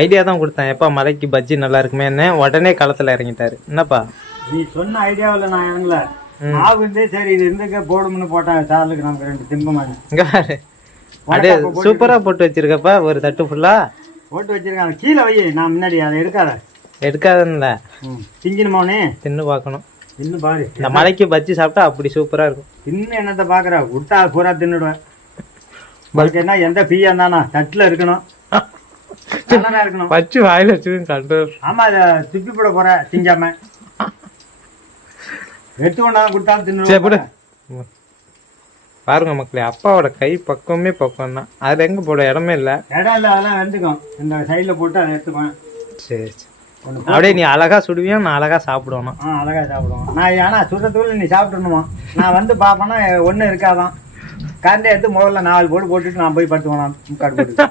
Idea தான் கொடுத்தேன். எப்பா மலைக்கு பஜ்ஜி நல்லா இருக்குமே என்ன உடனே களத்துல இறங்கிட்டாரு. என்னப்பா நீ சொன்ன ஐடியாவில் நான் இறங்கல. மாவு இருந்தே சரி இது இருந்துக்க போடும்னு போட்டாங்க சாலுக்கு நமக்கு 2 திம்பமானு. இங்க பாரு அப்படியே சூப்பரா போட்டு வச்சிருக்கப்பா. ஒரு தட்டு ஃபுல்லா போட்டு வச்சிருக்காங்க. கீழே வை, நான் முன்னாடி அதை எடுக்காதன்ல திங்கணுமோனே தின்னு பார்க்கணும். தின்னு பாரு. இந்த மலைக்கு பஜ்ஜி சாப்பிட்டா அப்படி சூப்பரா இருக்கும். தின்னு என்னத்தை பாக்குற விட்டா பூரா தின்னுடுவேன். பல்க்கு என்ன எந்த பீயா இருந்தானா தட்டுல இருக்கணும், நல்லா இருக்கணும். பச்சு வாயில வச்சு கண்ட்ரோல். ஆமா அதை துப்பி போட போற திங்காம எடுத்து கொண்டாந்து கொடுத்தாலும் தின்னு. பாருங்க மக்களே, அப்பாவோட கை பக்கமே பக்கம் தான். அதுல எங்க போட இடமே இல்ல. இடம் இல்ல, அதெல்லாம் வெந்துக்கும். இந்த சைட்ல போட்டு அதை எடுத்துக்குவேன். சரி அப்படியே நீ அழகா சுடுவியா, நான் அழகா சாப்பிடுவேன். அழகா சாப்பிடுவோம். நான் ஆனா சுடுறதுக்குள்ள நீ சாப்பிடணுமா? நான் வந்து பாப்பேன்னா ஒண்ணு இருக்காதான். கரண்டை எடுத்து முதல்ல 4 போட்டுட்டு நான் போய் படுத்துவேன். முக்காடு போட்டு